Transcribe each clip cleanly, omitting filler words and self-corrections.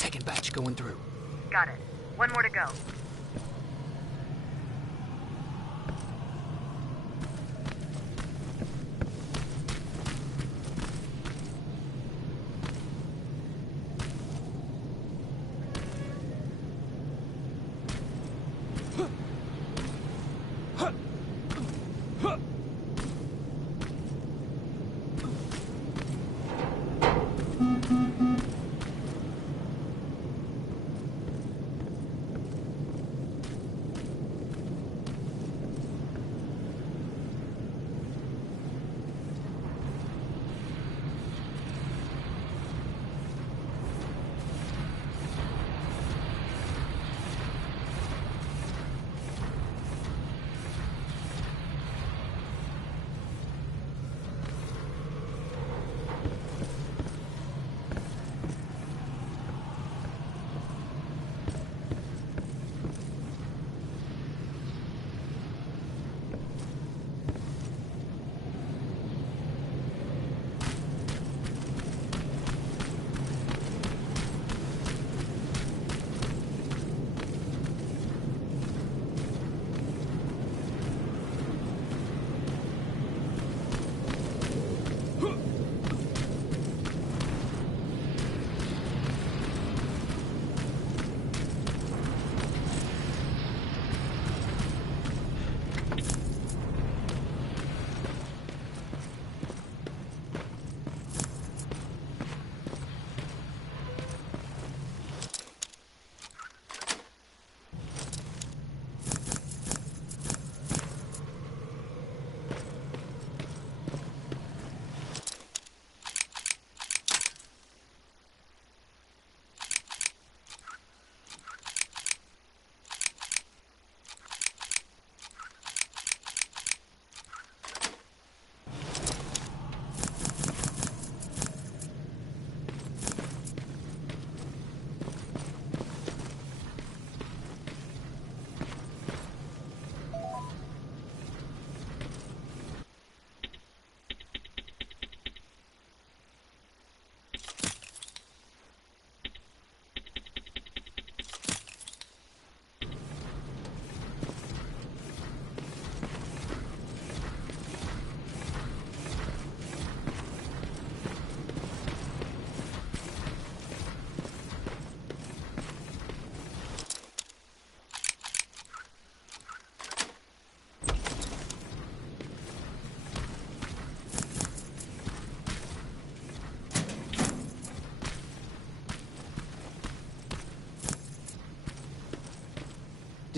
Second batch going through. Got it. One more to go.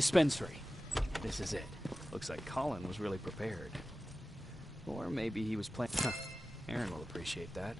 dispensary. This is it. Looks like Colin was really prepared. Or maybe he was playing... Huh. Aaron will appreciate that.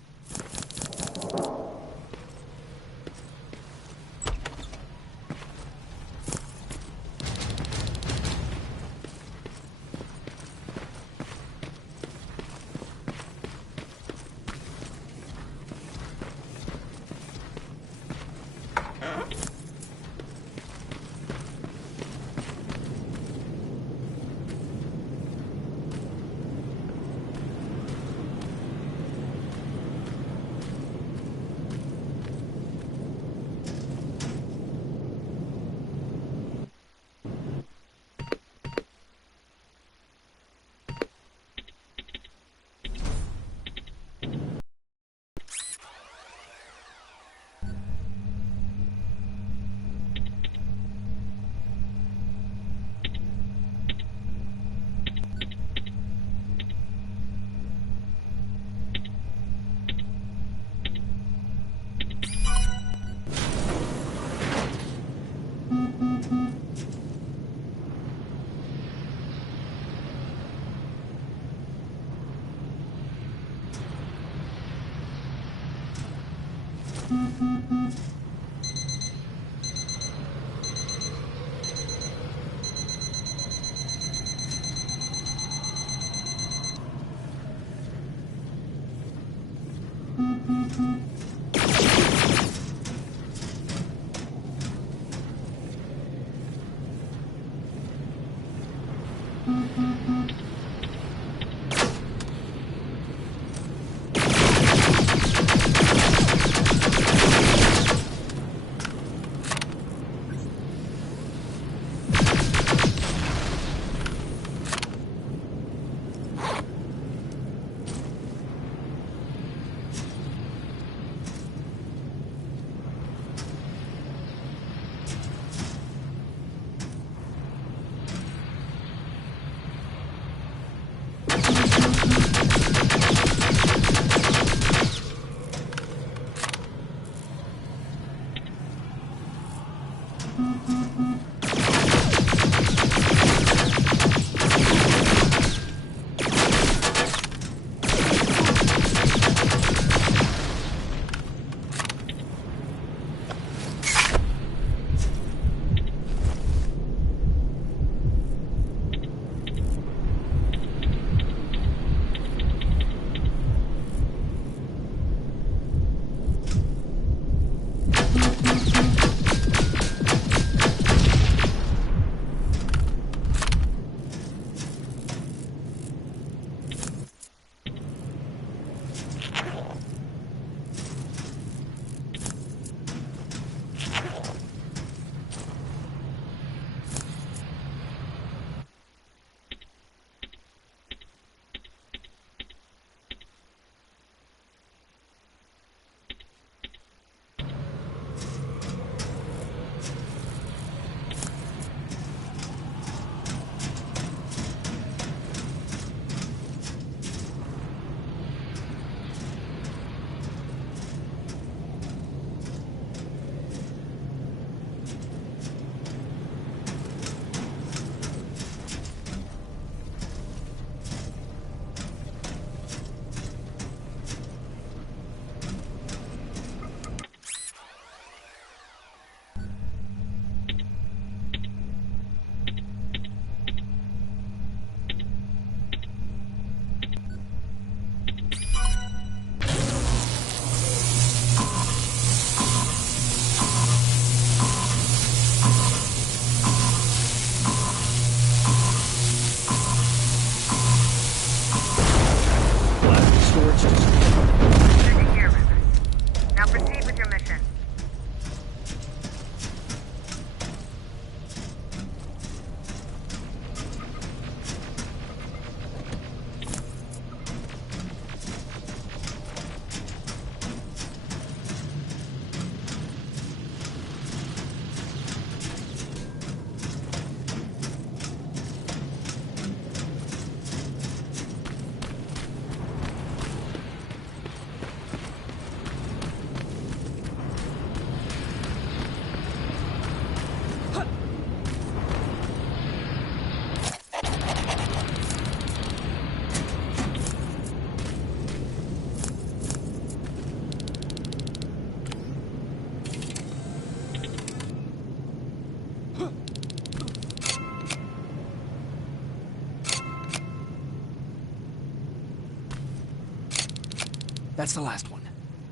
That's the last one.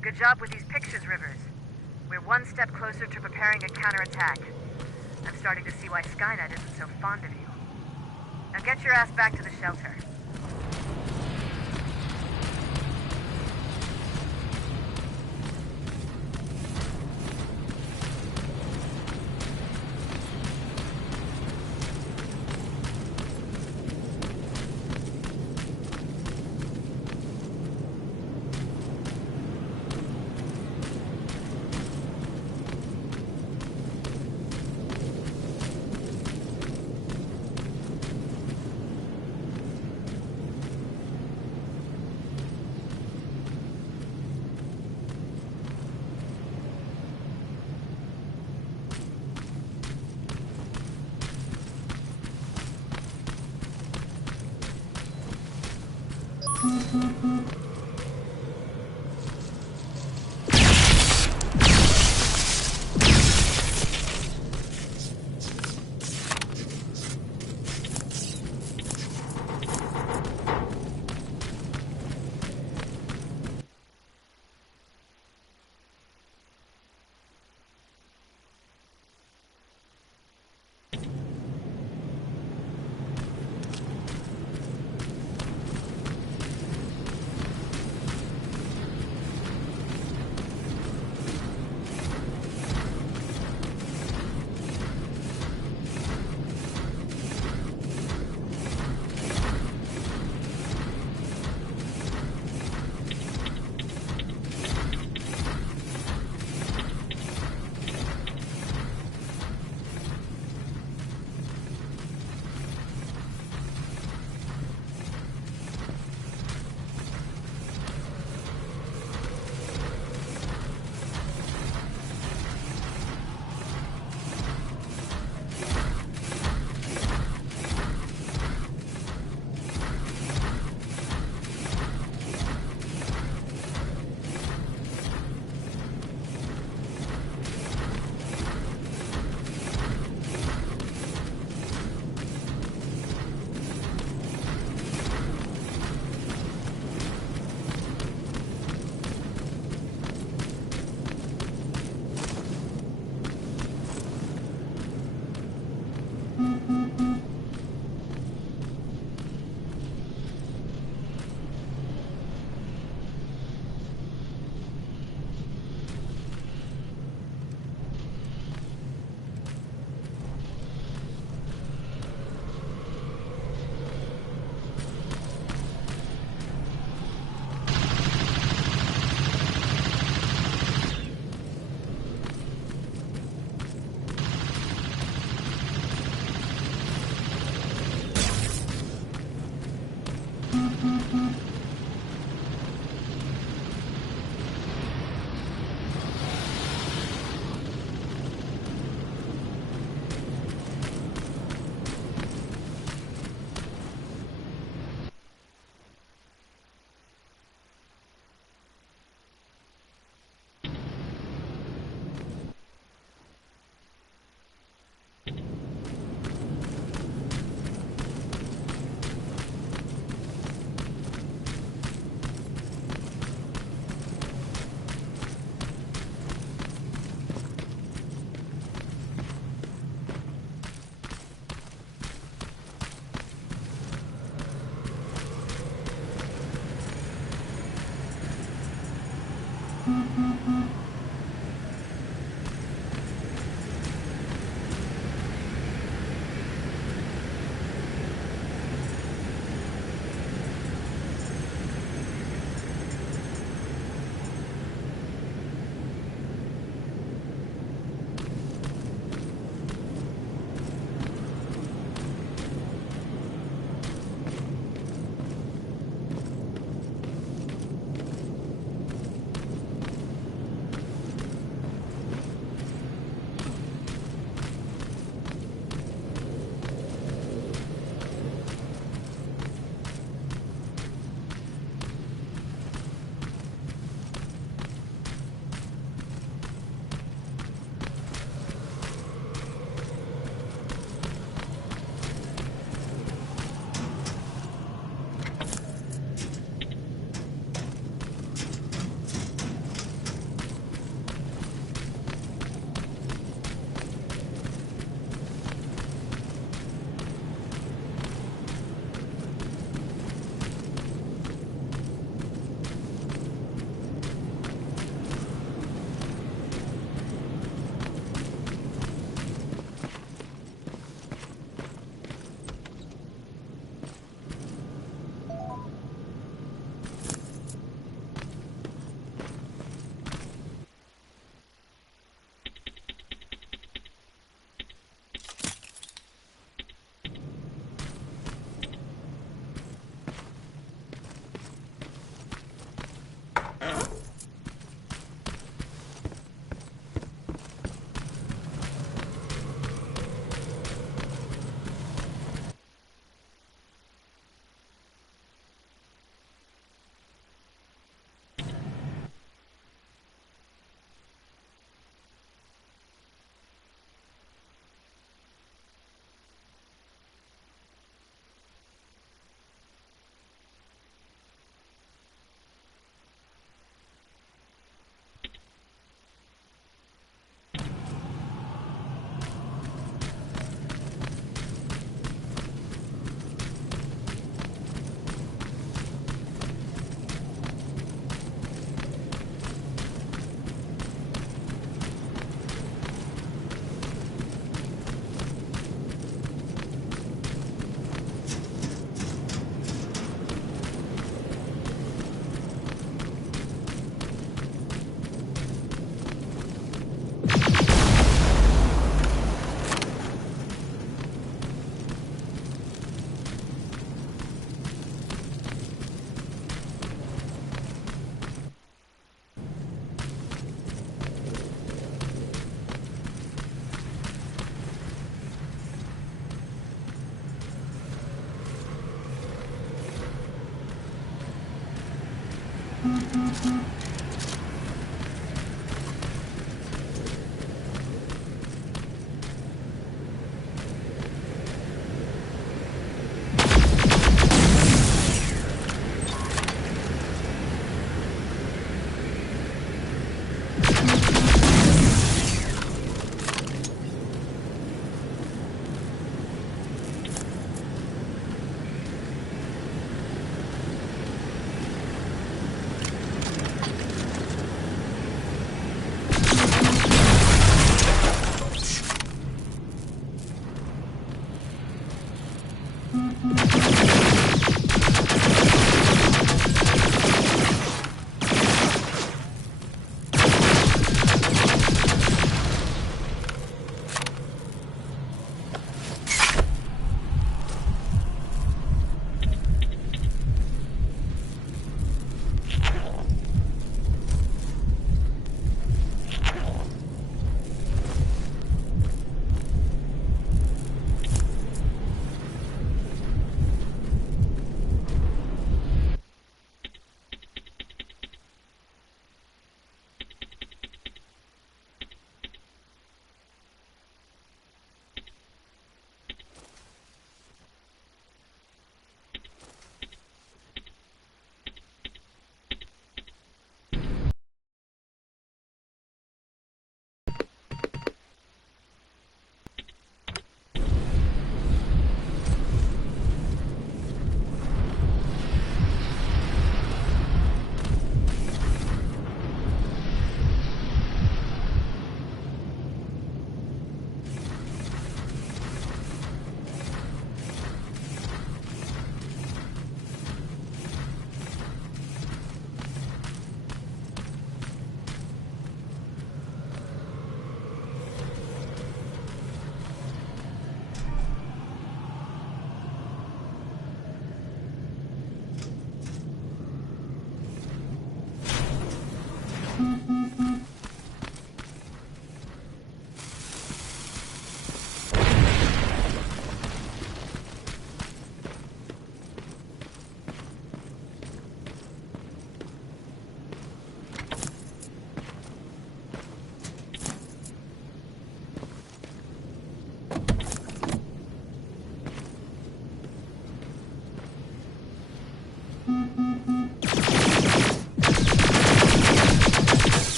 Good job with these pictures, Rivers. We're one step closer to preparing a counterattack. I'm starting to see why Skynet isn't so fond of you. Now get your ass back to the shelter.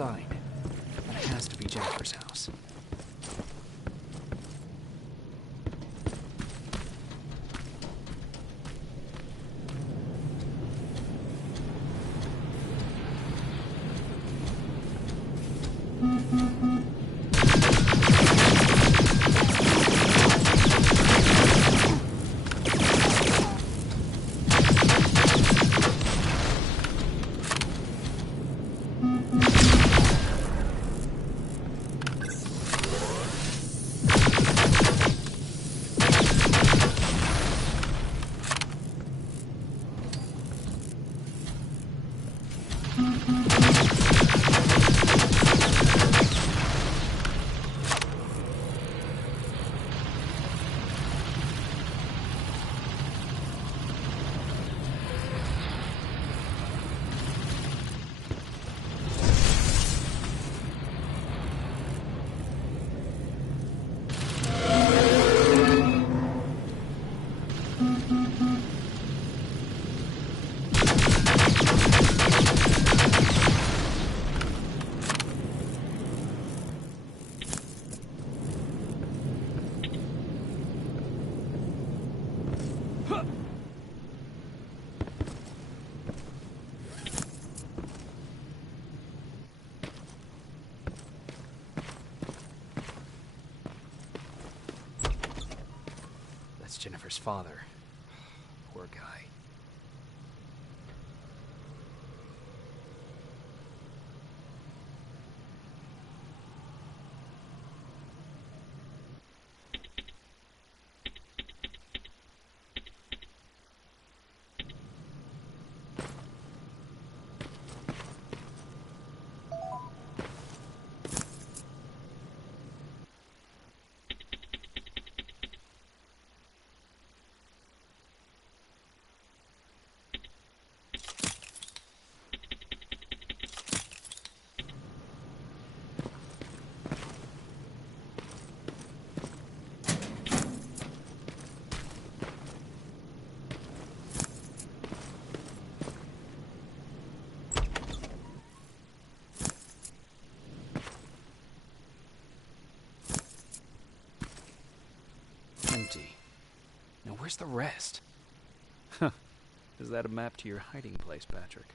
outside. That has to be Jennifer's house. That's Jennifer's father. Poor guy. Empty. Now where's the rest? Huh. Is that a map to your hiding place, Patrick?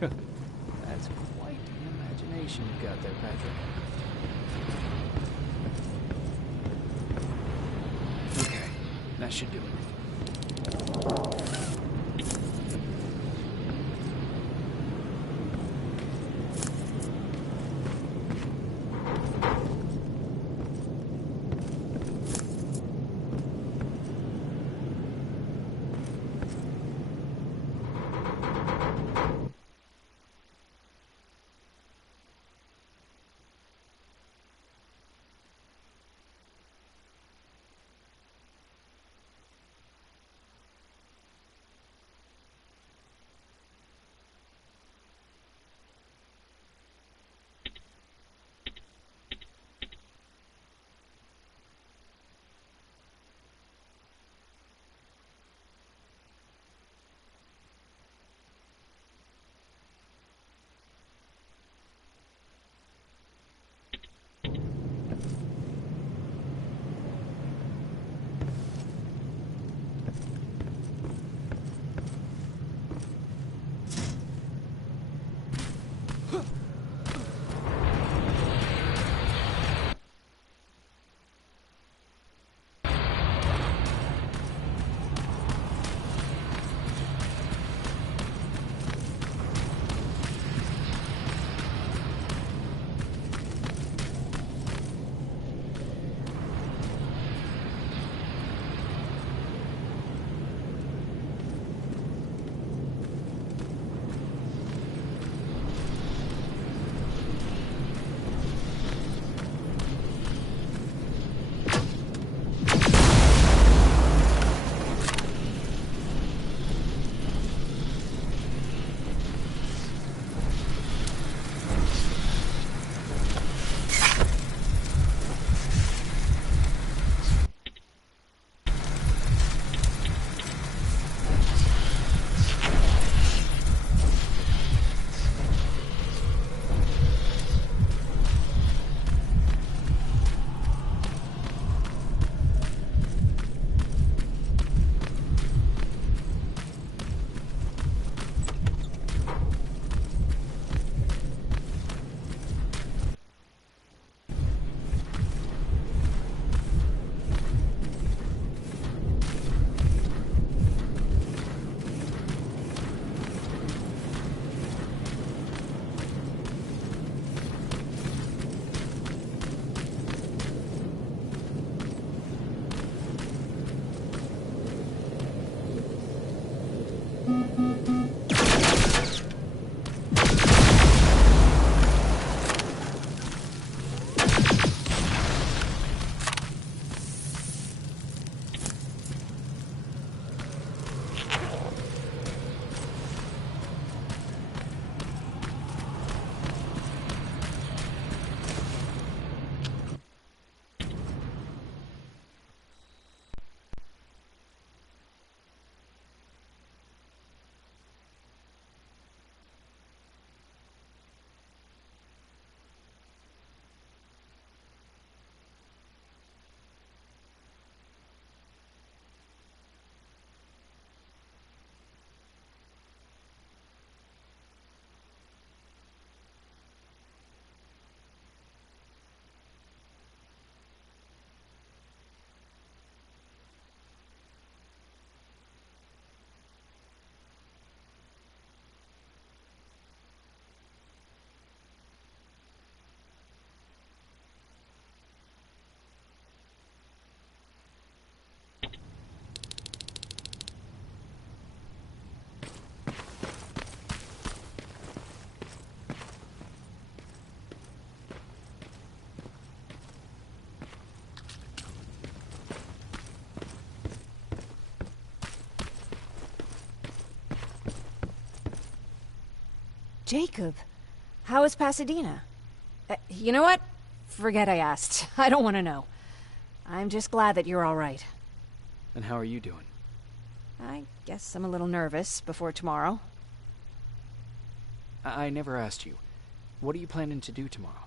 That's quite the imagination you've got there, Patrick. Okay, that should do it. Jacob, how is Pasadena? You know what? Forget I asked. I don't want to know. I'm just glad that you're all right. And how are you doing? I guess I'm a little nervous before tomorrow. I never asked you. What are you planning to do tomorrow?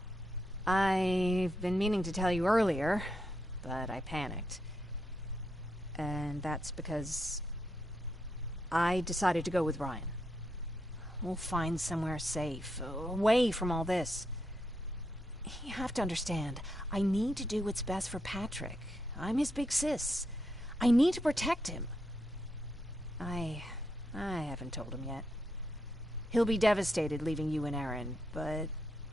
I've been meaning to tell you earlier, but I panicked. And that's because I decided to go with Ryan. We'll find somewhere safe, away from all this. You have to understand, I need to do what's best for Patrick. I'm his big sis. I need to protect him. I haven't told him yet. He'll be devastated leaving you and Aaron, but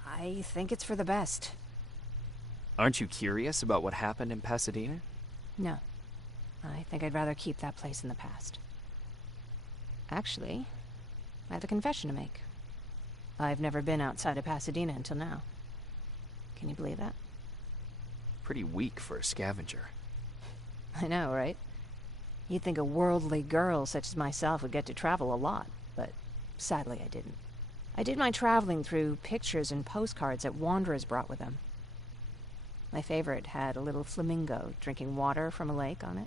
I think it's for the best. Aren't you curious about what happened in Pasadena? No. I think I'd rather keep that place in the past. Actually, I have a confession to make. I've never been outside of Pasadena until now. Can you believe that? Pretty weak for a scavenger. I know, right? You'd think a worldly girl such as myself would get to travel a lot, but sadly I didn't. I did my traveling through pictures and postcards that wanderers brought with them. My favorite had a little flamingo drinking water from a lake on it.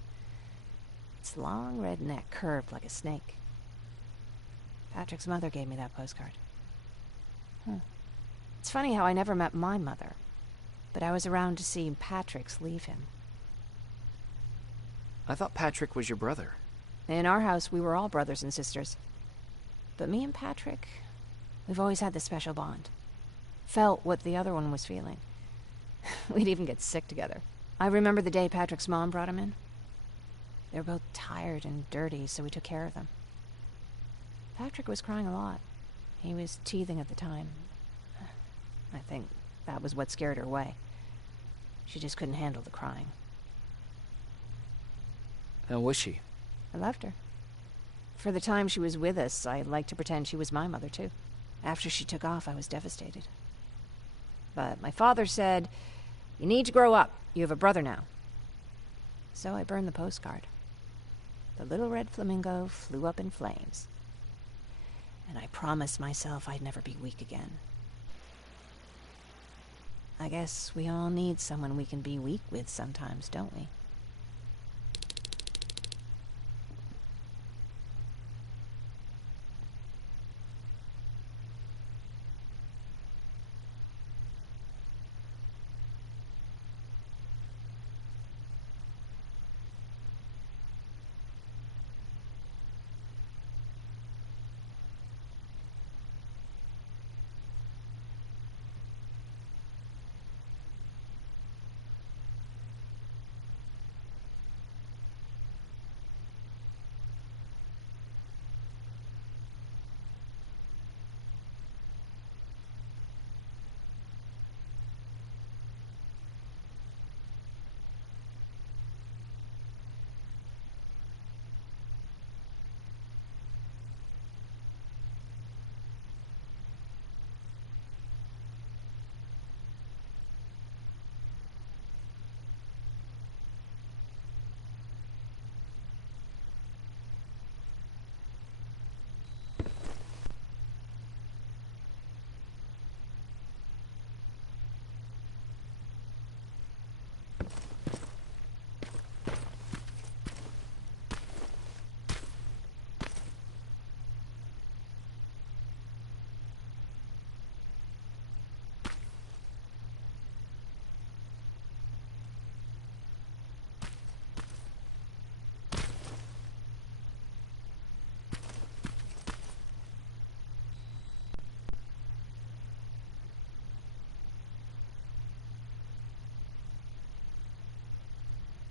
Its long red neck curved like a snake. Patrick's mother gave me that postcard. It's funny how I never met my mother, but I was around to see Patrick's leave him. I thought Patrick was your brother. In our house, we were all brothers and sisters. But me and Patrick, we've always had this special bond. Felt what the other one was feeling. We'd even get sick together. I remember the day Patrick's mom brought him in. They were both tired and dirty, so we took care of them. Patrick was crying a lot. He was teething at the time. I think that was what scared her away. She just couldn't handle the crying. How was she? I loved her. For the time she was with us, I liked to pretend she was my mother, too. After she took off, I was devastated. But my father said, "You need to grow up. You have a brother now." So I burned the postcard. The little red flamingo flew up in flames. And I promised myself I'd never be weak again. I guess we all need someone we can be weak with sometimes, don't we?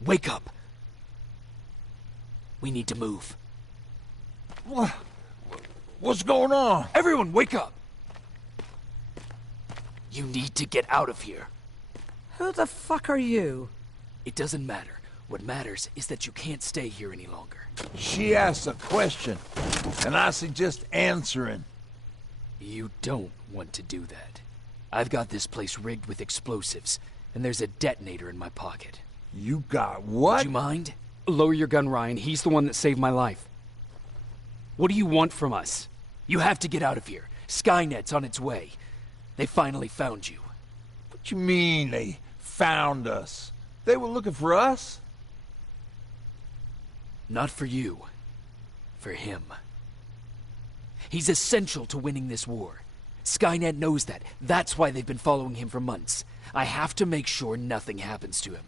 Wake up! We need to move. What's going on? Everyone, wake up! You need to get out of here. Who the fuck are you? It doesn't matter. What matters is that you can't stay here any longer. She asked a question, and I suggest answering. You don't want to do that. I've got this place rigged with explosives, and there's a detonator in my pocket. You got what? Would you mind? Lower your gun, Ryan. He's the one that saved my life. What do you want from us? You have to get out of here. Skynet's on its way. They finally found you. What you mean they found us? They were looking for us? Not for you. For him. He's essential to winning this war. Skynet knows that. That's why they've been following him for months. I have to make sure nothing happens to him.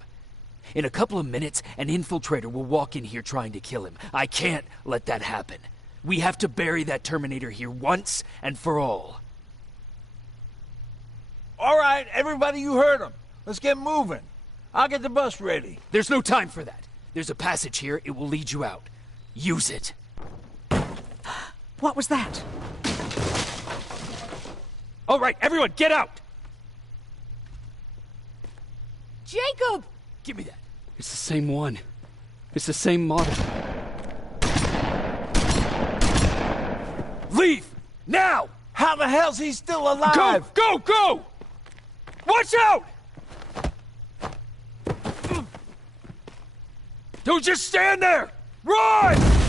In a couple of minutes, an infiltrator will walk in here trying to kill him. I can't let that happen. We have to bury that Terminator here once and for all. All right, everybody, you heard him. Let's get moving. I'll get the bus ready. There's no time for that. There's a passage here. It will lead you out. Use it. What was that? All right, everyone, get out! Jacob! Give me that. It's the same one. It's the same model. Leave! Now! How the hell's he still alive? Go! Go! Go! Watch out! Don't just stand there! Run!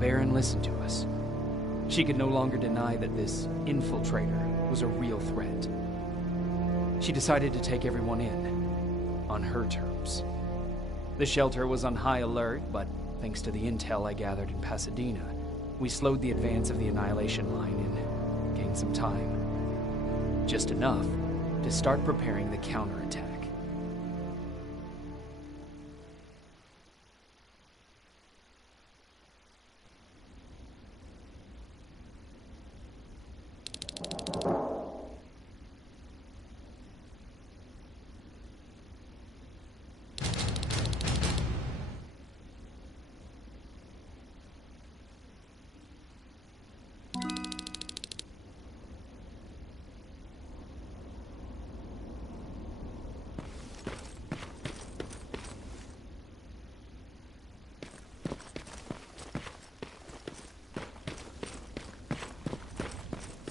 Baron listened to us. She could no longer deny that this infiltrator was a real threat. She decided to take everyone in, on her terms. The shelter was on high alert, but thanks to the intel I gathered in Pasadena, we slowed the advance of the Annihilation Line and gained some time. Just enough to start preparing the counterattack.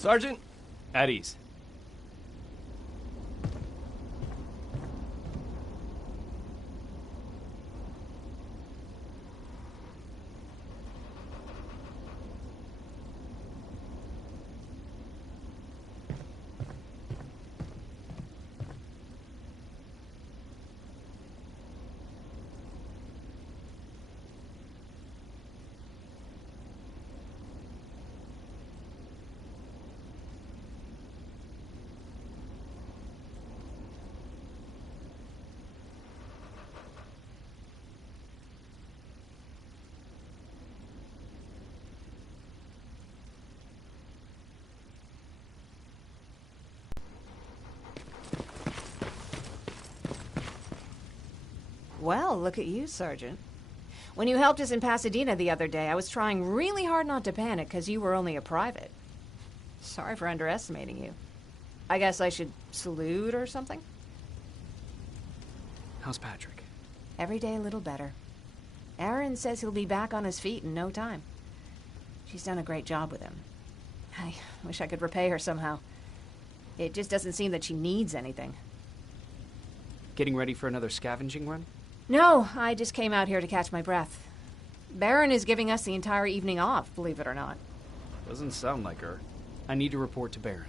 Sergeant? At ease. Well, look at you, Sergeant. When you helped us in Pasadena the other day, I was trying really hard not to panic because you were only a private. Sorry for underestimating you. I guess I should salute or something? How's Patrick? Every day a little better. Aaron says he'll be back on his feet in no time. She's done a great job with him. I wish I could repay her somehow. It just doesn't seem that she needs anything. Getting ready for another scavenging run? No, I just came out here to catch my breath. Baron is giving us the entire evening off, believe it or not. Doesn't sound like her. I need to report to Baron.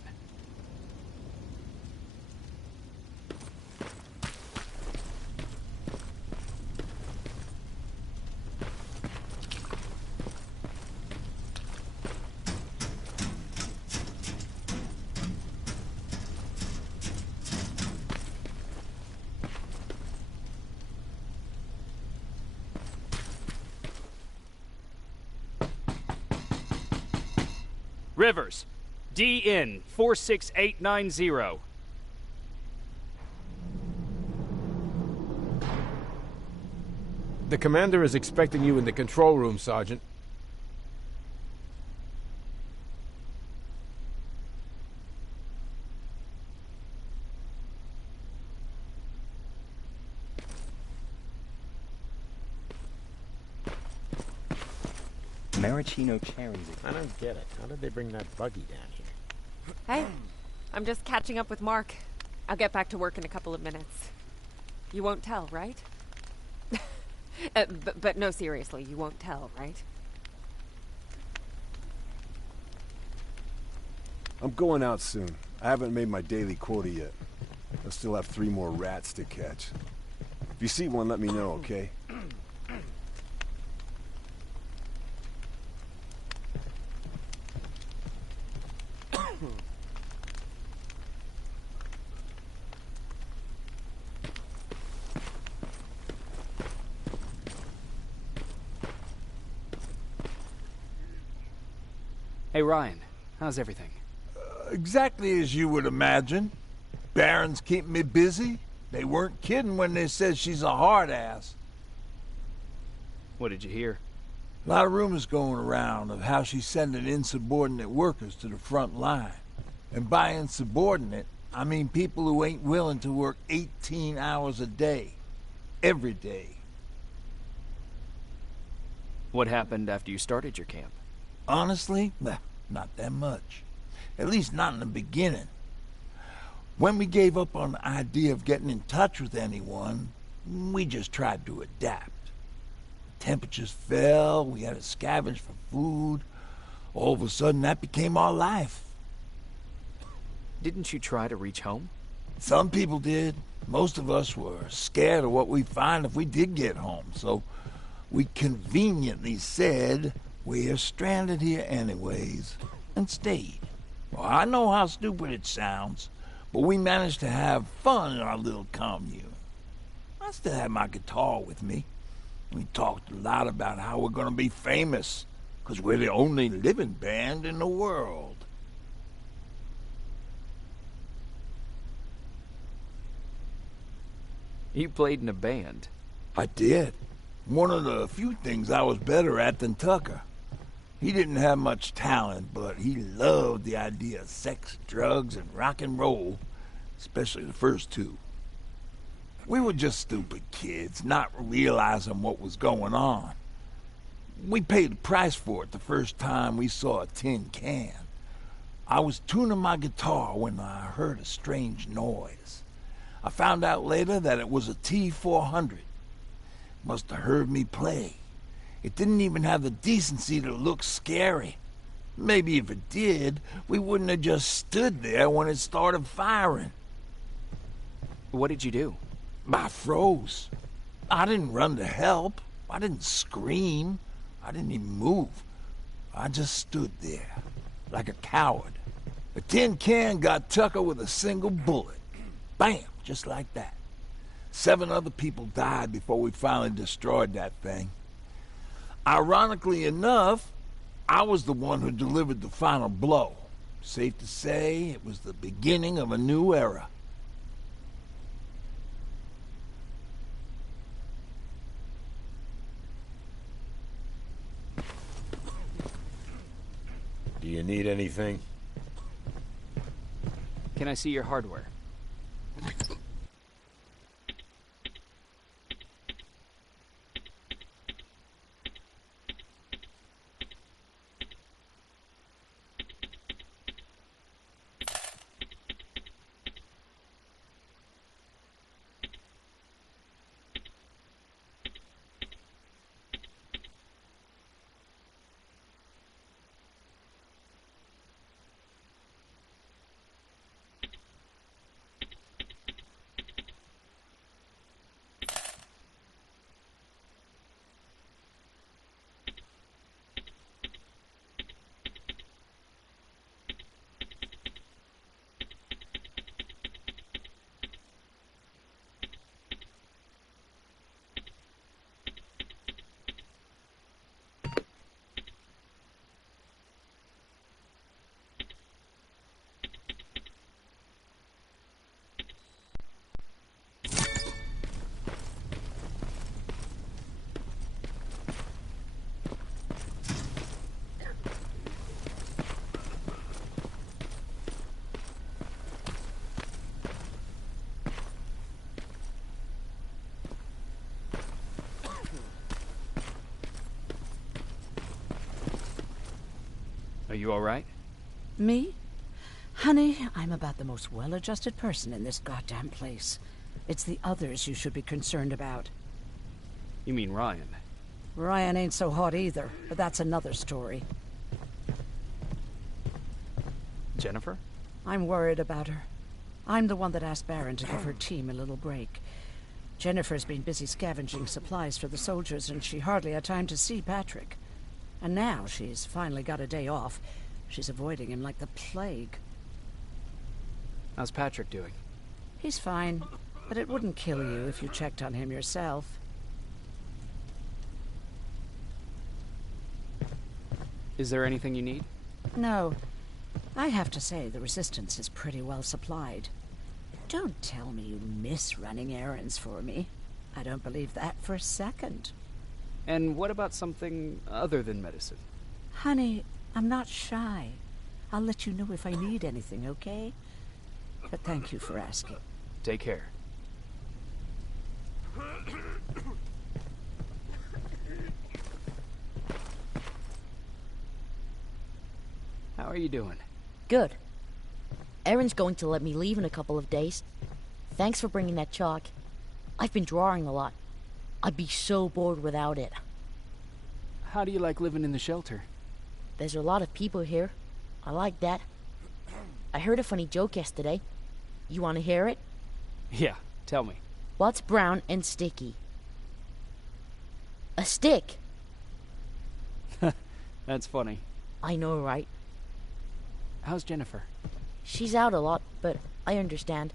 Rivers, DN 46890. The commander is expecting you in the control room, Sergeant. Maraschino cherries. I don't get it. How did they bring that buggy down here? Hey, I'm just catching up with Mark. I'll get back to work in a couple of minutes. You won't tell, right? But no, seriously, you won't tell, right? I'm going out soon. I haven't made my daily quota yet. I still have 3 more rats to catch. If you see one, let me know, okay? Hey, Ryan. How's everything? Exactly as you would imagine. Baron's keeping me busy. They weren't kidding when they said she's a hard ass. What did you hear? A lot of rumors going around of how she's sending insubordinate workers to the front line. And by insubordinate, I mean people who ain't willing to work 18 hours a day. Every day. What happened after you started your camp? Honestly, not that much. At least not in the beginning. When we gave up on the idea of getting in touch with anyone, we just tried to adapt. Temperatures fell, we had to scavenge for food. All of a sudden, that became our life. Didn't you try to reach home? Some people did. Most of us were scared of what we'd find if we did get home, so we conveniently said, we're stranded here anyways, and stayed. Well, I know how stupid it sounds, but we managed to have fun in our little commune. I still had my guitar with me. We talked a lot about how we're gonna be famous, 'cause we're the only living band in the world. You played in a band. I did. One of the few things I was better at than Tucker. He didn't have much talent, but he loved the idea of sex, drugs, and rock and roll, especially the first 2. We were just stupid kids, not realizing what was going on. We paid the price for it the first time we saw a tin can. I was tuning my guitar when I heard a strange noise. I found out later that it was a T-400. Must have heard me play. It didn't even have the decency to look scary. Maybe if it did, we wouldn't have just stood there when it started firing. What did you do? I froze. I didn't run to help. I didn't scream. I didn't even move. I just stood there, like a coward. The tin can got Tucker with a single bullet. Bam! Just like that. 7 other people died before we finally destroyed that thing. Ironically enough, I was the one who delivered the final blow. Safe to say, it was the beginning of a new era. Do you need anything? Can I see your hardware? Are you alright? Me? Honey, I'm about the most well-adjusted person in this goddamn place. It's the others you should be concerned about. You mean Ryan? Ryan ain't so hot either, but that's another story. Jennifer? I'm worried about her. I'm the one that asked Baron to give her team a little break. Jennifer's been busy scavenging supplies for the soldiers, and she hardly had time to see Patrick. And now she's finally got a day off. She's avoiding him like the plague. How's Patrick doing? He's fine, but it wouldn't kill you if you checked on him yourself. Is there anything you need? No. I have to say the Resistance is pretty well supplied. Don't tell me you miss running errands for me. I don't believe that for a second. And what about something other than medicine? Honey, I'm not shy. I'll let you know if I need anything, okay? But thank you for asking. Take care. How are you doing? Good. Erin's going to let me leave in a couple of days. Thanks for bringing that chalk. I've been drawing a lot. I'd be so bored without it. How do you like living in the shelter? There's a lot of people here. I like that. I heard a funny joke yesterday. You want to hear it? Yeah, tell me. What's brown and sticky? A stick! That's funny. I know, right? How's Jennifer? She's out a lot, but I understand.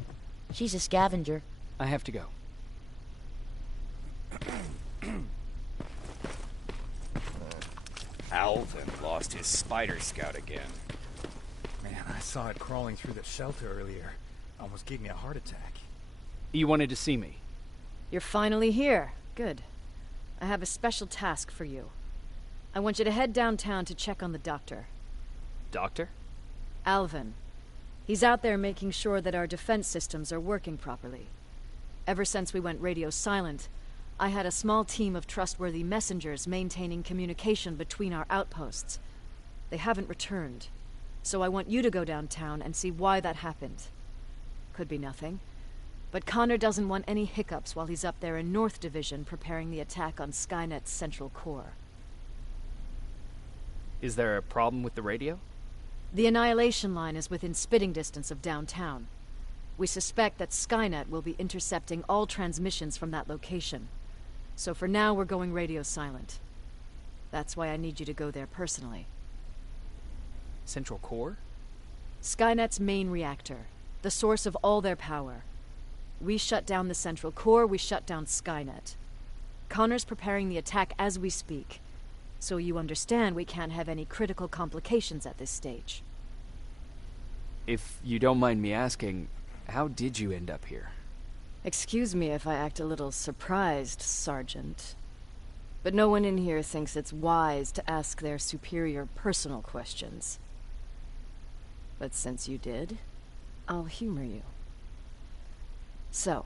She's a scavenger. I have to go. Alvin lost his spider scout again. Man, I saw it crawling through the shelter earlier. Almost gave me a heart attack. You wanted to see me? You're finally here. Good. I have a special task for you. I want you to head downtown to check on the doctor. Doctor? Alvin. He's out there making sure that our defense systems are working properly. Ever since we went radio silent, I had a small team of trustworthy messengers maintaining communication between our outposts. They haven't returned, so I want you to go downtown and see why that happened. Could be nothing, but Connor doesn't want any hiccups while he's up there in North Division preparing the attack on Skynet's central core. Is there a problem with the radio? The Annihilation Line is within spitting distance of downtown. We suspect that Skynet will be intercepting all transmissions from that location. So for now, we're going radio silent. That's why I need you to go there personally. Central core? Skynet's main reactor, the source of all their power. We shut down the central core, we shut down Skynet. Connor's preparing the attack as we speak, so you understand we can't have any critical complications at this stage. If you don't mind me asking, how did you end up here? Excuse me if I act a little surprised, Sergeant. But no one in here thinks it's wise to ask their superior personal questions. But since you did, I'll humor you. So,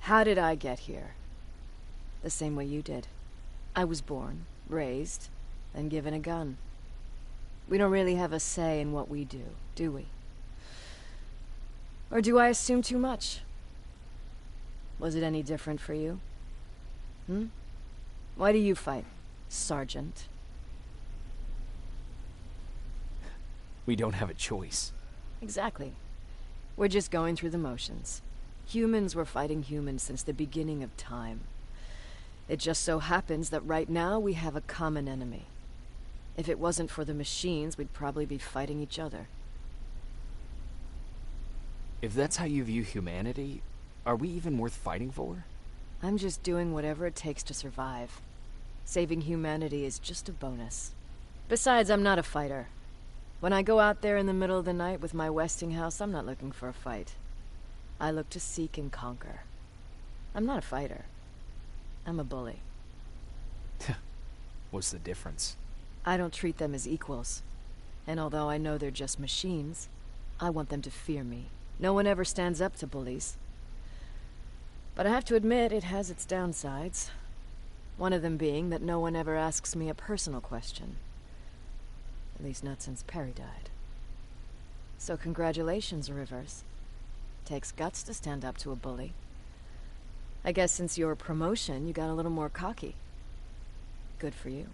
how did I get here? The same way you did. I was born, raised, and given a gun. We don't really have a say in what we do we? Or do I assume too much? Was it any different for you? Why do you fight, Sergeant? We don't have a choice. Exactly. We're just going through the motions. Humans were fighting humans since the beginning of time. It just so happens that right now we have a common enemy. If it wasn't for the machines, we'd probably be fighting each other. If that's how you view humanity, are we even worth fighting for? I'm just doing whatever it takes to survive. Saving humanity is just a bonus. Besides, I'm not a fighter. When I go out there in the middle of the night with my Westinghouse, I'm not looking for a fight. I look to seek and conquer. I'm not a fighter. I'm a bully. What's the difference? I don't treat them as equals. And although I know they're just machines, I want them to fear me. No one ever stands up to bullies. But I have to admit, it has its downsides. One of them being that no one ever asks me a personal question. At least not since Perry died. So congratulations, Rivers. Takes guts to stand up to a bully. I guess since your promotion, you got a little more cocky. Good for you.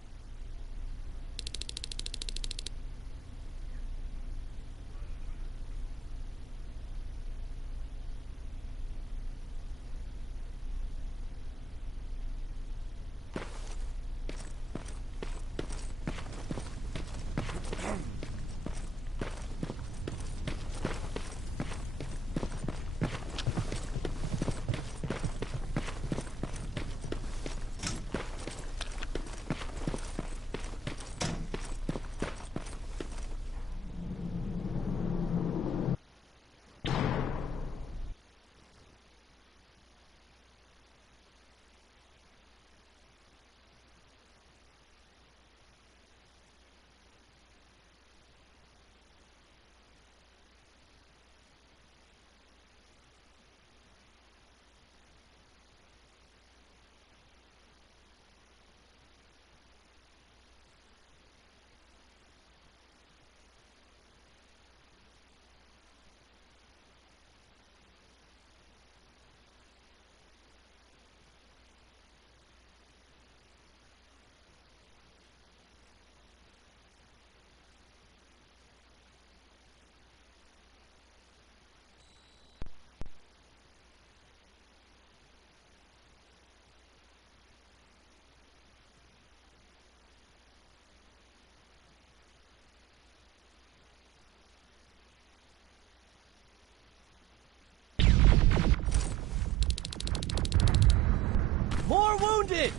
More wounded!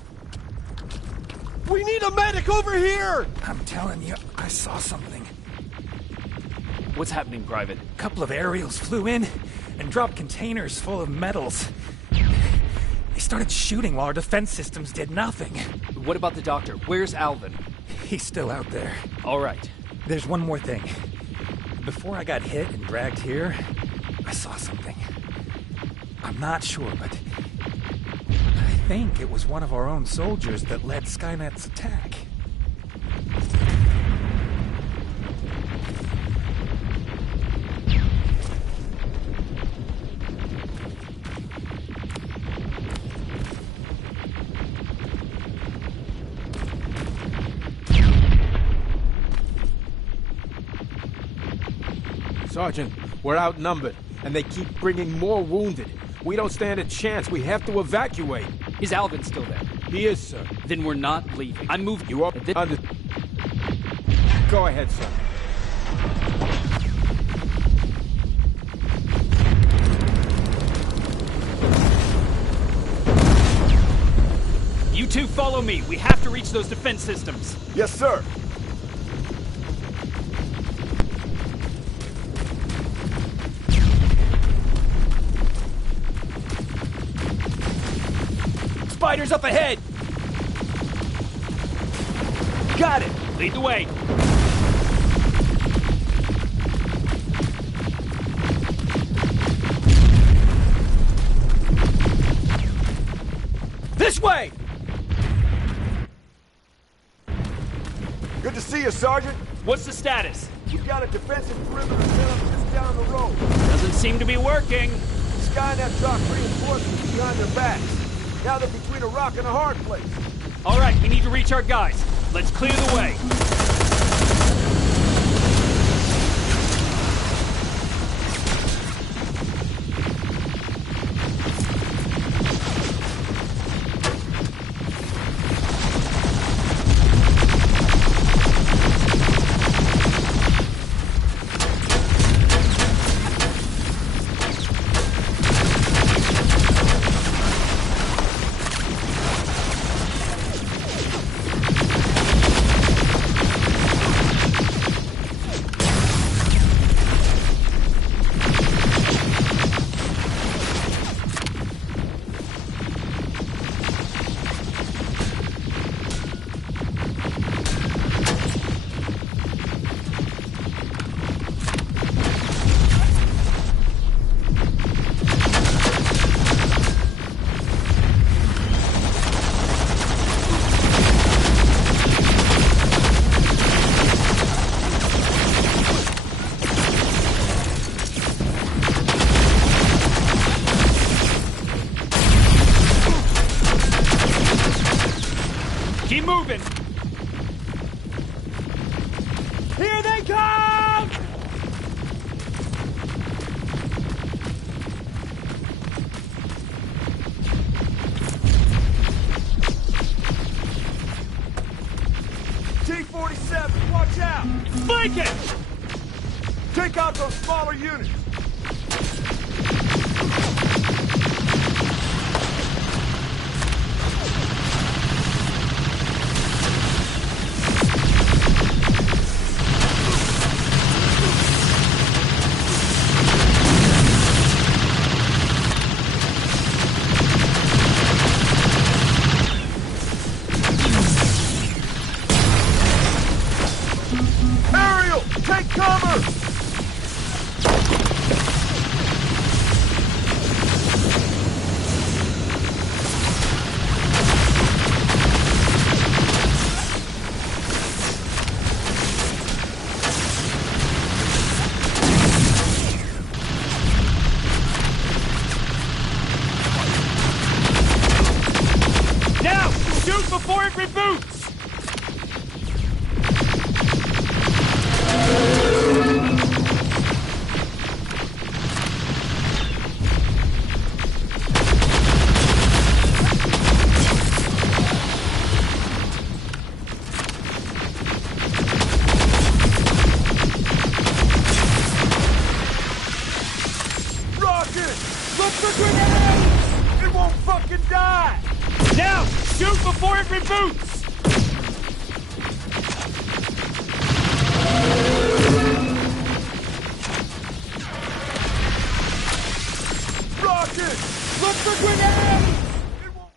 We need a medic over here! I'm telling you, I saw something. What's happening, Private? A couple of aerials flew in and dropped containers full of metals. They started shooting while our defense systems did nothing. What about the doctor? Where's Alvin? He's still out there. All right. There's one more thing. Before I got hit and dragged here, I saw something. I'm not sure, but I think it was one of our own soldiers that led Skynet's attack. Sergeant, we're outnumbered, and they keep bringing more wounded. We don't stand a chance. We have to evacuate. Is Alvin still there? He is, sir. Then we're not leaving. I'm moving. You are under... Go ahead, sir. You two follow me. We have to reach those defense systems. Yes, sir. Spiders up ahead! Got it! Lead the way! This way! Good to see you, Sergeant. What's the status? We've got a defensive perimeter set up just down the road. Doesn't seem to be working. Skynet dropped reinforcements behind their backs. Now they're between a rock and a hard place. All right, we need to reach our guys. Let's clear the way. Keep moving! Here they come! T-47, watch out! Flank it! Take out those smaller units! Ariel, take cover! Now! Shoot before it reboots! Rocket! Look for grenades! It won't fucking die! Now! Shoot before it reboots! Rocket! Look for grenades! It won't...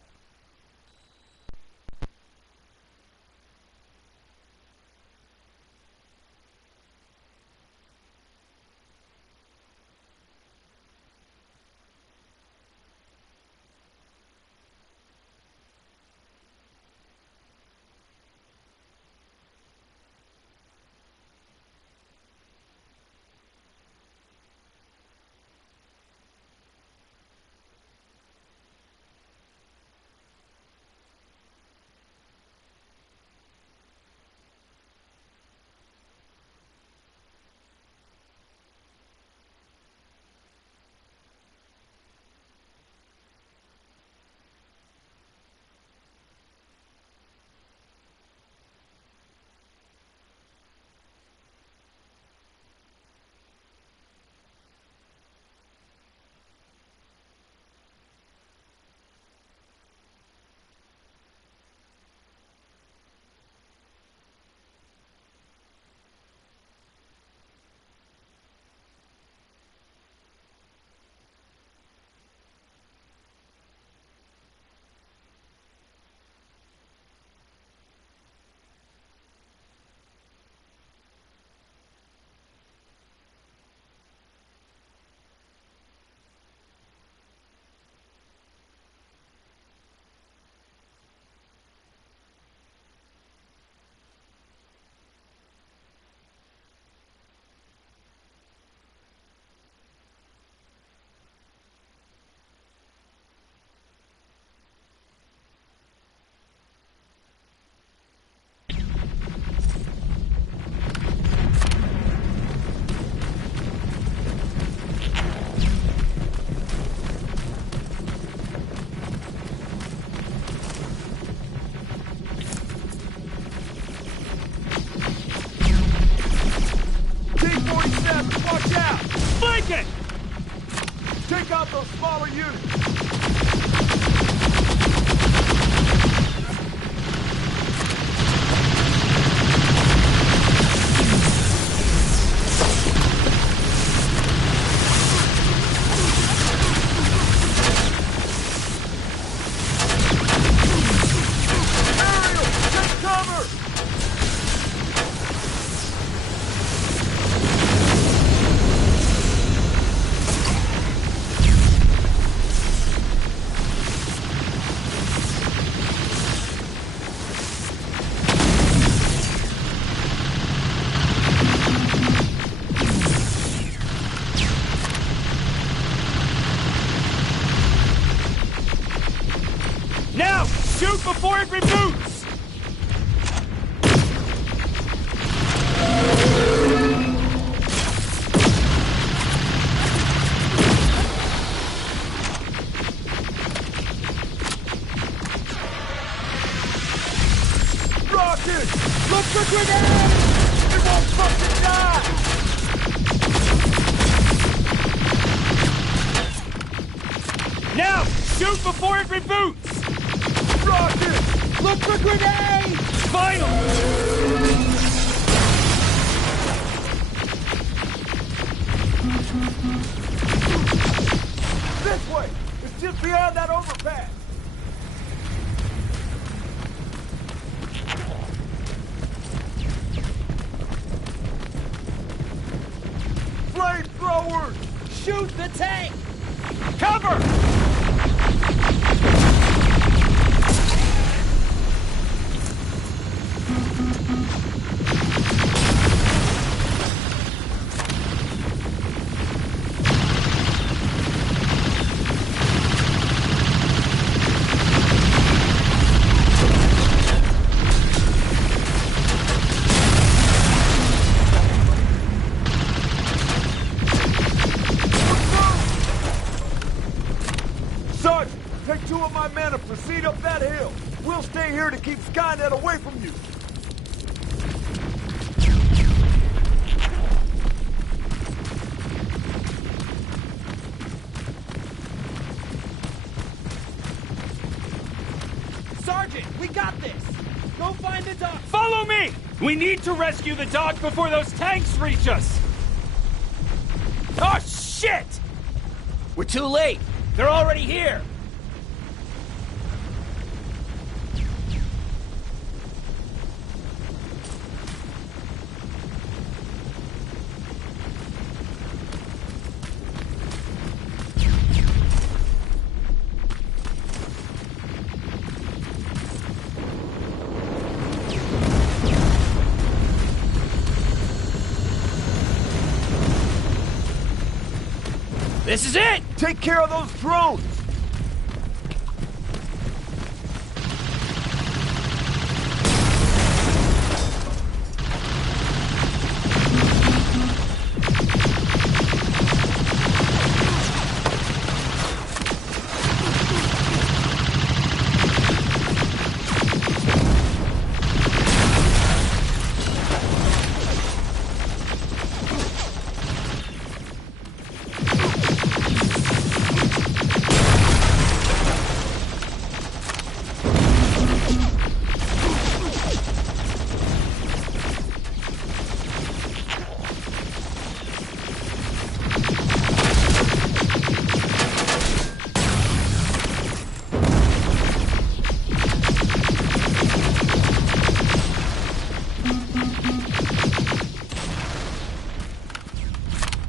T-47, watch out! Flank it! Take out those smaller units! Ariel, take cover! Now! Shoot before it reboots! Rocket! Look for grenades! It won't fucking die! Now! Shoot before it reboots! Rocket! Look for grenades! Final! This way! It's just beyond that overpass! Flamethrowers! Shoot the tank! Cover! Sergeant, take 2 of my men and proceed up that hill. We'll stay here to keep Skynet away from you. Sergeant, we got this! Go find the dog! Follow me! We need to rescue the dog before those tanks reach us! Oh, shit! We're too late! They're already here! This is it! Take care of those drones!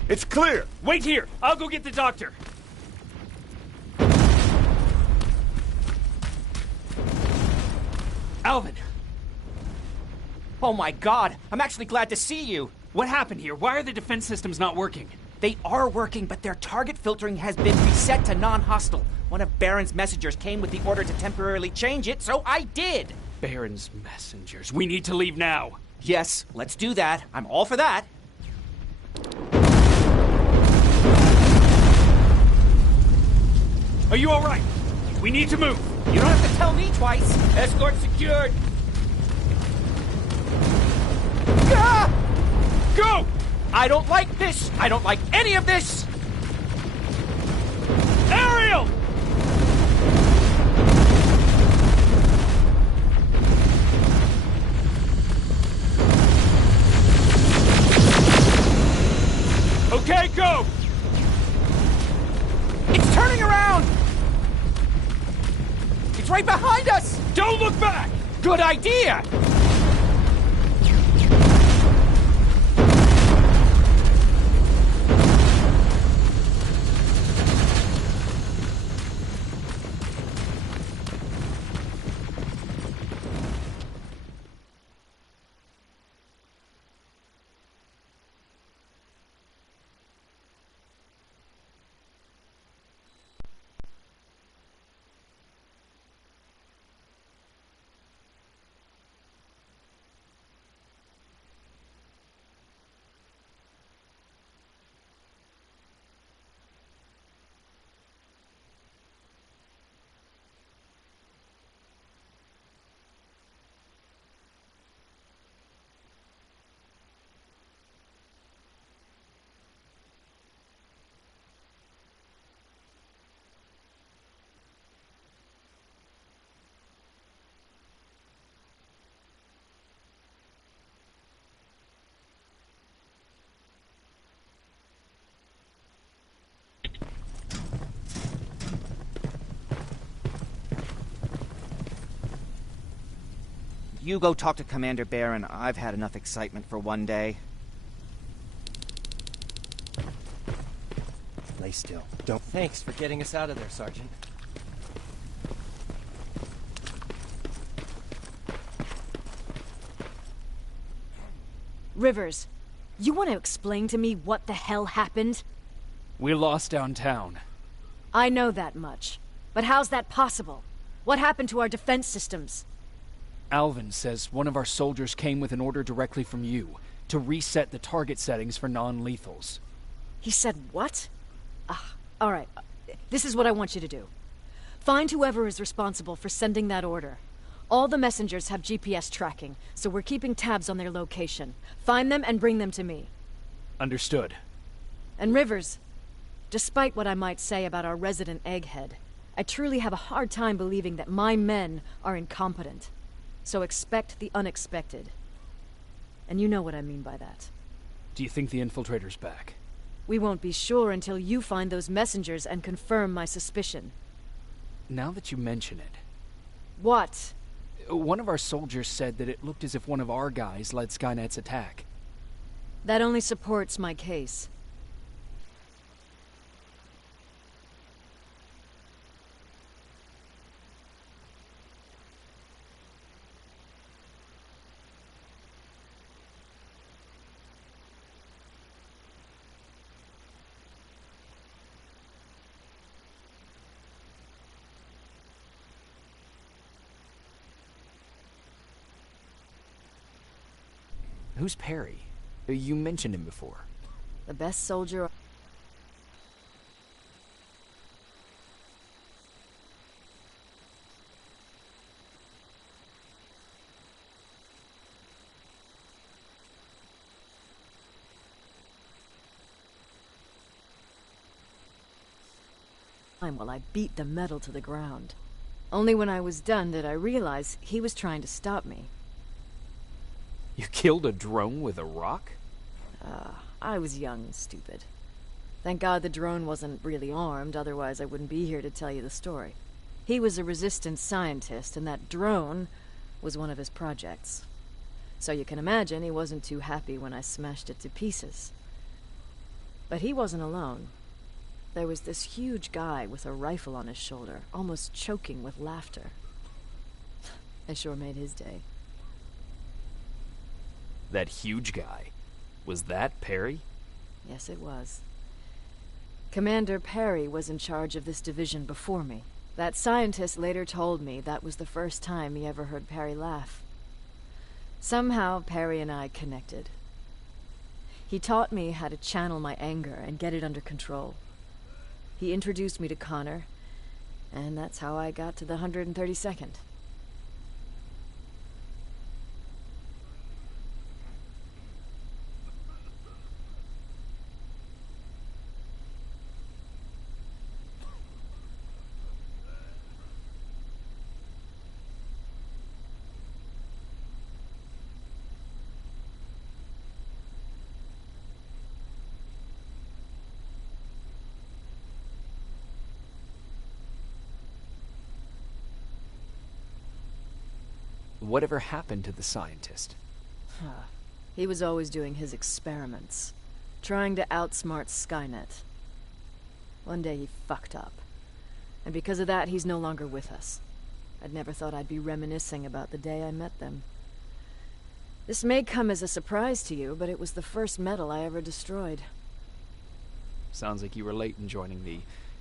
It's clear! Wait here! I'll go get the doctor! Alvin! Oh my god, I'm actually glad to see you. What happened here? Why are the defense systems not working? They are working, but their target filtering has been reset to non-hostile. One of Baron's messengers came with the order to temporarily change it, so I did. Baron's messengers. We need to leave now. Yes, let's do that. I'm all for that. Are you all right? We need to move. You don't have to tell me twice. Escort secured. Ah! Go! I don't like this. I don't like any of this. Ariel! Okay, go! It's turning around! It's right behind us! Don't look back! Good idea! You go talk to Commander Barron. I've had enough excitement for one day. Lay still. Don't... Thanks for getting us out of there, Sergeant. Rivers, you want to explain to me what the hell happened? We lost downtown. I know that much. But how's that possible? What happened to our defense systems? Alvin says one of our soldiers came with an order directly from you to reset the target settings for non-lethals. He said what? Alright. This is what I want you to do. Find whoever is responsible for sending that order. All the messengers have GPS tracking, so we're keeping tabs on their location. Find them and bring them to me. Understood. And Rivers, despite what I might say about our resident egghead, I truly have a hard time believing that my men are incompetent. So expect the unexpected. And you know what I mean by that. Do you think the infiltrator's back? We won't be sure until you find those messengers and confirm my suspicion. Now that you mention it... What? One of our soldiers said that it looked as if one of our guys led Skynet's attack. That only supports my case. Who's Perry? You mentioned him before. The best soldier... while I beat the metal to the ground. Only when I was done did I realize he was trying to stop me. You killed a drone with a rock? I was young and stupid. Thank God the drone wasn't really armed, otherwise I wouldn't be here to tell you the story. He was a resistance scientist, and that drone was one of his projects. So you can imagine he wasn't too happy when I smashed it to pieces. But he wasn't alone. There was this huge guy with a rifle on his shoulder, almost choking with laughter. I sure made his day. That huge guy. Was that Perry? Yes, it was. Commander Perry was in charge of this division before me. That scientist later told me that was the first time he ever heard Perry laugh. Somehow, Perry and I connected. He taught me how to channel my anger and get it under control. He introduced me to Connor, and that's how I got to the 132nd. Whatever happened to the scientist? He was always doing his experiments, trying to outsmart Skynet. One day he fucked up, and because of that he's no longer with us. I'd never thought I'd be reminiscing about the day I met them. This may come as a surprise to you, but it was the first metal I ever destroyed. Sounds like you were late in joining the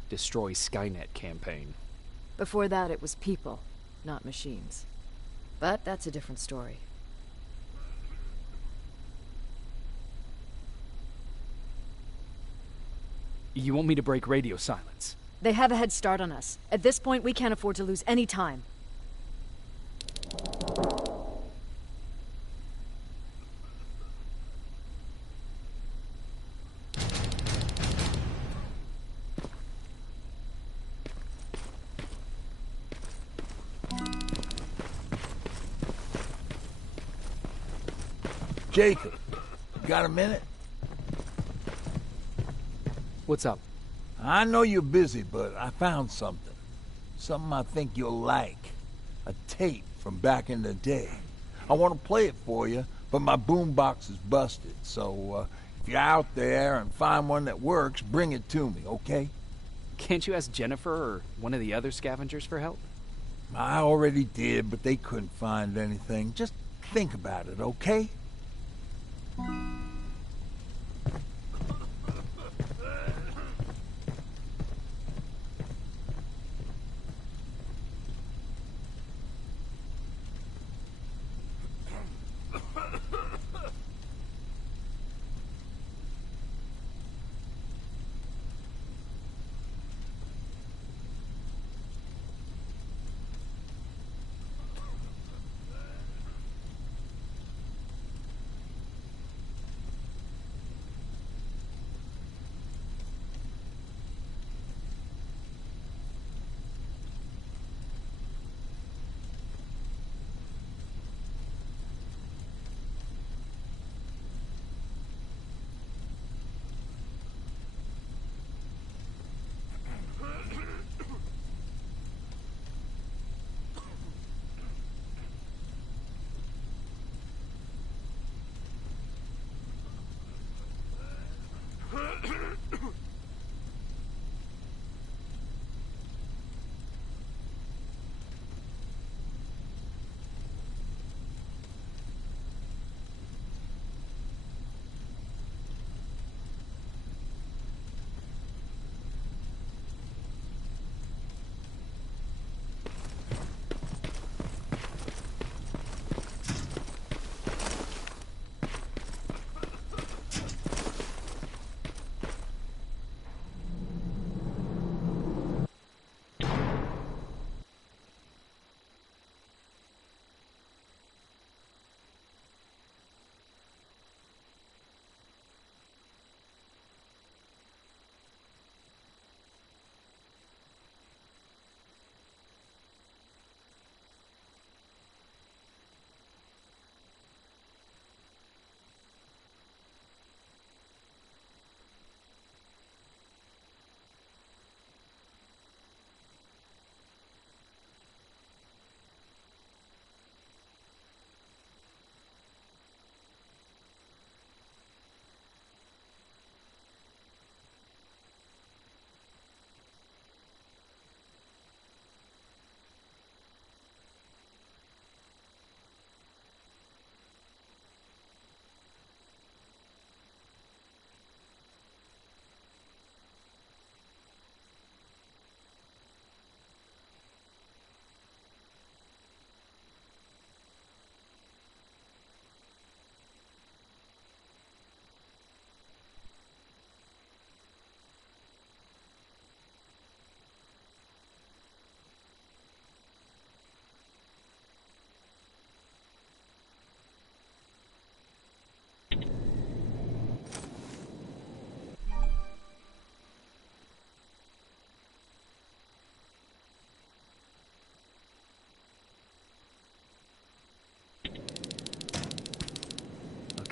Destroy Skynet campaign. Before that it was people, not machines. But that's a different story. You want me to break radio silence? They have a head start on us. At this point, we can't afford to lose any time. Jacob, got a minute? What's up? I know you're busy, but I found something. Something I think you'll like. A tape from back in the day. I want to play it for you, but my boombox is busted. So if you're out there and find one that works, bring it to me, okay? Can't you ask Jennifer or one of the other scavengers for help? I already did, but they couldn't find anything. Just think about it, okay?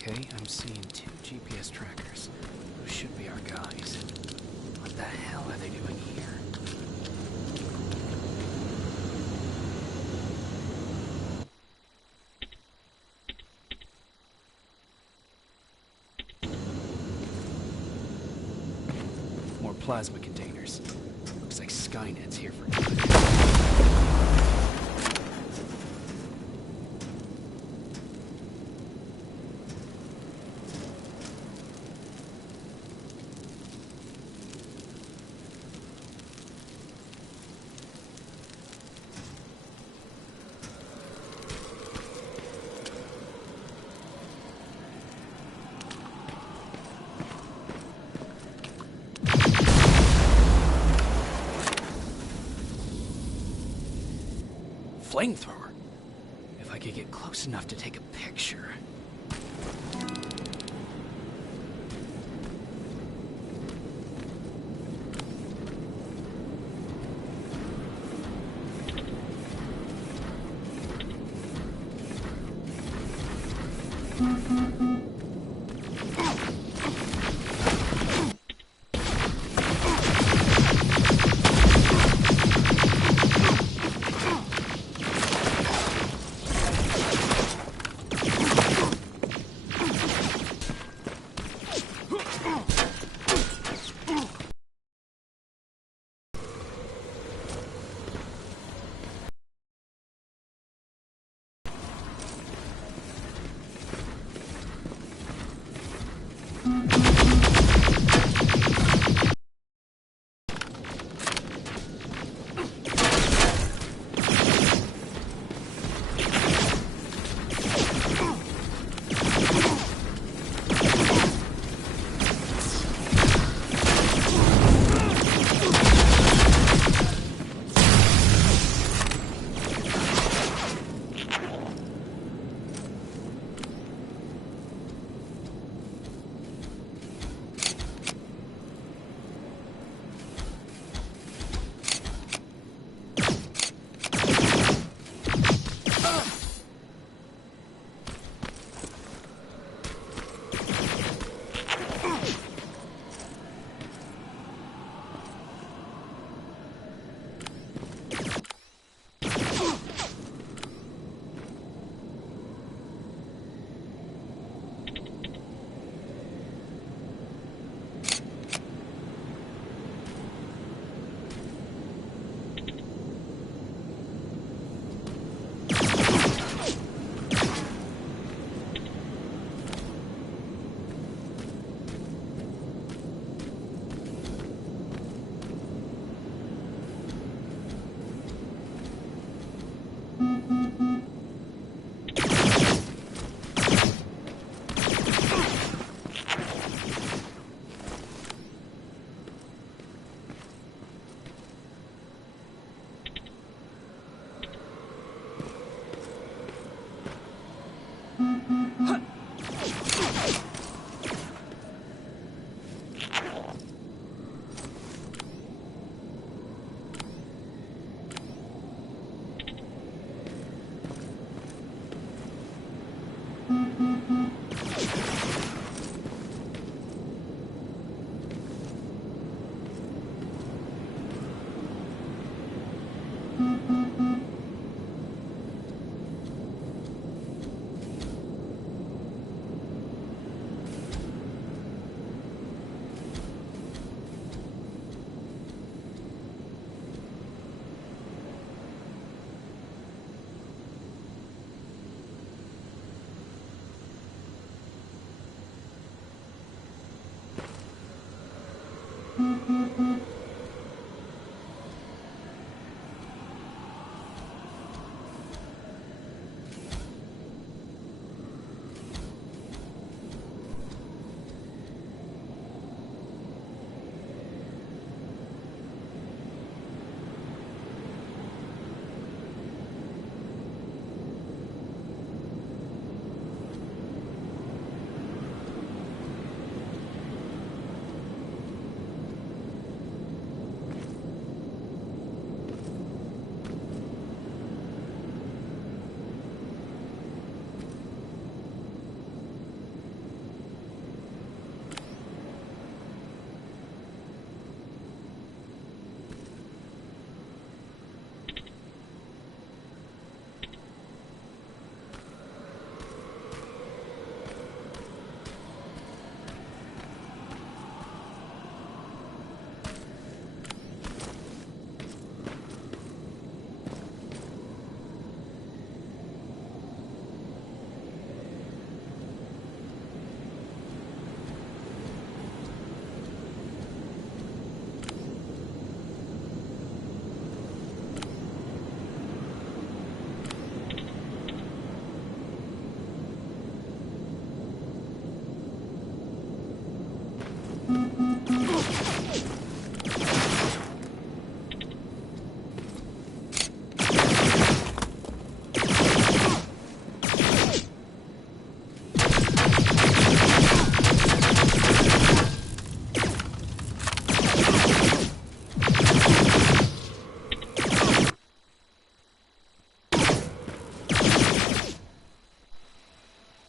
Okay, I'm seeing 2 GPS trackers. Those should be our guys. What the hell are they doing here? More plasma containers. Looks like Skynet's here for good. Flamethrower? If I could get close enough to take a picture. Huh.